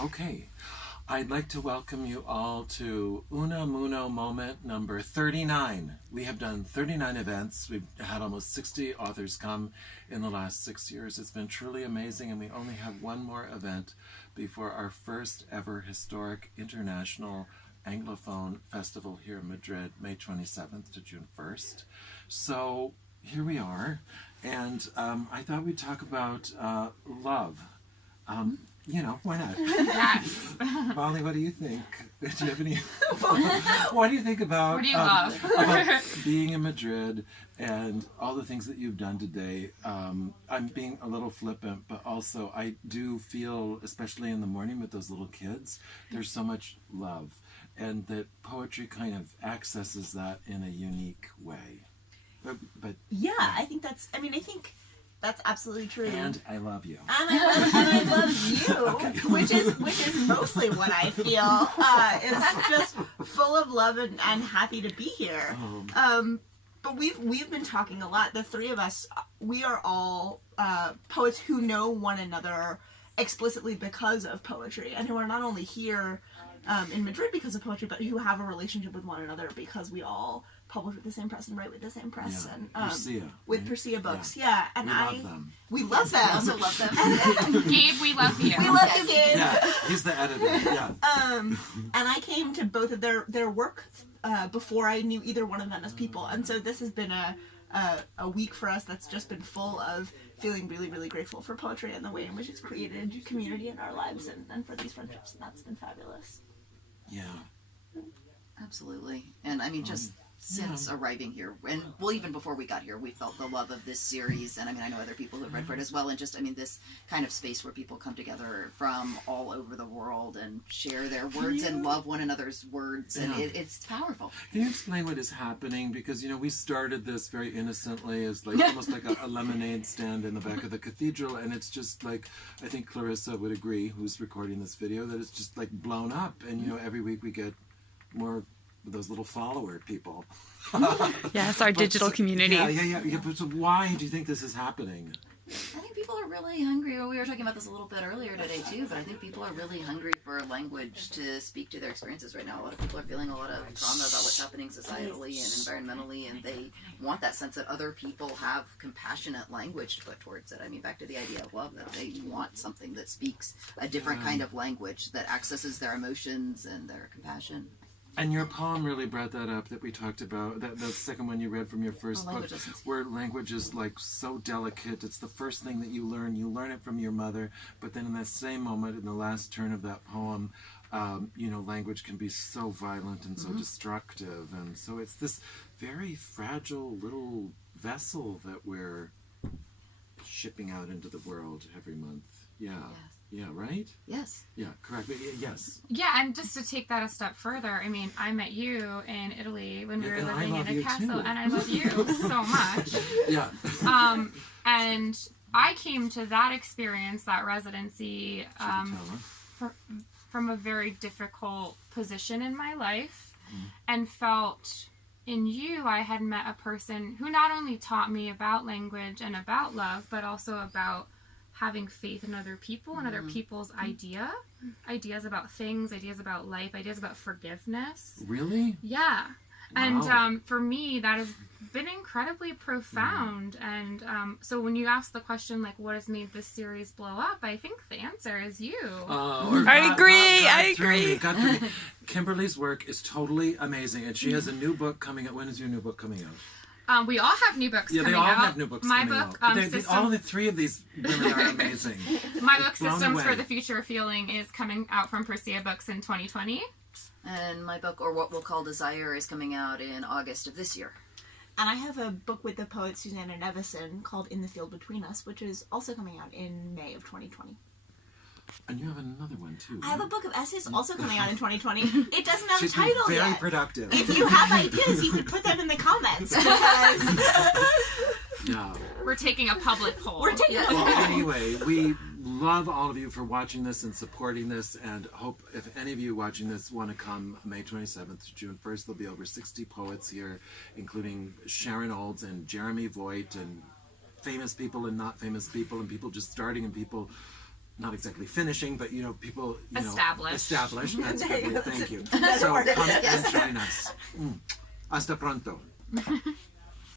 Okay. I'd like to welcome you all to Una Muno Moment number 39. We have done 39 events. We've had almost 60 authors come in the last 6 years. It's been truly amazing, and we only have one more event before our first ever historic international Anglophone festival here in Madrid, May 27th to June 1st. So here we are, and I thought we'd talk about love. Why not? Yes. Molly, what do you think? Do you have any? What do you think about? What do you love? About being in Madrid and all the things that you've done today? I'm being a little flippant, but also I do feel, especially in the morning with those little kids, there's so much love, and that poetry kind of accesses that in a unique way. But yeah, I think that's absolutely true. And I love you. And I love you, okay. which is mostly what I feel. It's just full of love and happy to be here. But we've been talking a lot. The three of us, we are all poets who know one another explicitly because of poetry, and who are not only here in Madrid because of poetry, but who have a relationship with one another because we all publish with the same press and write with the same press, and Persea, with Persea Books, and we love them. We love them. I also love them. Gabe, we love you. We love you, Gabe. Yeah, he's the editor. Yeah. And I came to both of their work before I knew either one of them as people, and so this has been a week for us that's just been full of feeling really, really grateful for poetry and the way in which it's created community in our lives and for these friendships, and that's been fabulous. Yeah. Absolutely. And I mean, just since arriving here, and well, even before we got here, we felt the love of this series, and I mean, I know other people who've read for it as well, and just, I mean, this kind of space where people come together from all over the world and share their words and love one another's words, and it's powerful. Can you explain what is happening? Because, we started this very innocently as like almost like a lemonade stand in the back of the cathedral, and it's just like, I think Clarissa would agree, who's recording this video, that it's just like blown up, and every week we get more those little follower people. Yes, our digital community. Yeah. But so why do you think this is happening? I think people are really hungry. We were talking about this a little bit earlier today too, but I think people are really hungry for a language to speak to their experiences right now. A lot of people are feeling a lot of trauma about what's happening societally and environmentally, and they want that sense that other people have compassionate language to put towards it. I mean, back to the idea of love, that they want something that speaks a different kind of language that accesses their emotions and their compassion. And your poem really brought that up that we talked about, that the second one you read from your first book, where language is like so delicate. It's the first thing that you learn it from your mother, but then in that same moment, in the last turn of that poem, language can be so violent and so destructive, and so it's this very fragile little vessel that we're shipping out into the world every month. Yeah. Yes. Yeah, right? Yes. Yeah, correct. Yes. Yeah, and just to take that a step further, I mean, I met you in Italy when we were living in a castle, and I love you so much. Yeah. And I came to that experience, that residency, from a very difficult position in my life, and felt in you I had met a person who not only taught me about language and about love, but also about having faith in other people and other people's ideas about things, ideas about life, ideas about forgiveness. Really? Yeah. Wow. And for me, that has been incredibly profound. And so when you ask the question, like, what has made this series blow up, I think the answer is you. I agree. Kimberly's work is totally amazing, and she has a new book coming out. When is your new book coming out? We all have new books coming out. Yeah, they all have new books coming out. My book, all the three of these women are amazing. My book, Systems for the Future of Feeling, is coming out from Persea Books in 2020. And my book, or what we'll call Desire, is coming out in August of this year. And I have a book with the poet Susannah Nevison called In the Field Between Us, which is also coming out in May of 2020. And you have another one, too. I have a book of essays also coming out in 2020. It doesn't have a title yet. She's very productive. If you have ideas, you could put them in the comments. No. We're taking a public poll. Well, anyway, we love all of you for watching this and supporting this, and hope if any of you watching this want to come May 27th to June 1st, there'll be over 60 poets here, including Sharon Olds and Jeremy Voigt, and famous people and not famous people, and people just starting, and people not exactly finishing, but people Established. That's There you good. go. Thank you. That's So word. come and join us. Hasta pronto.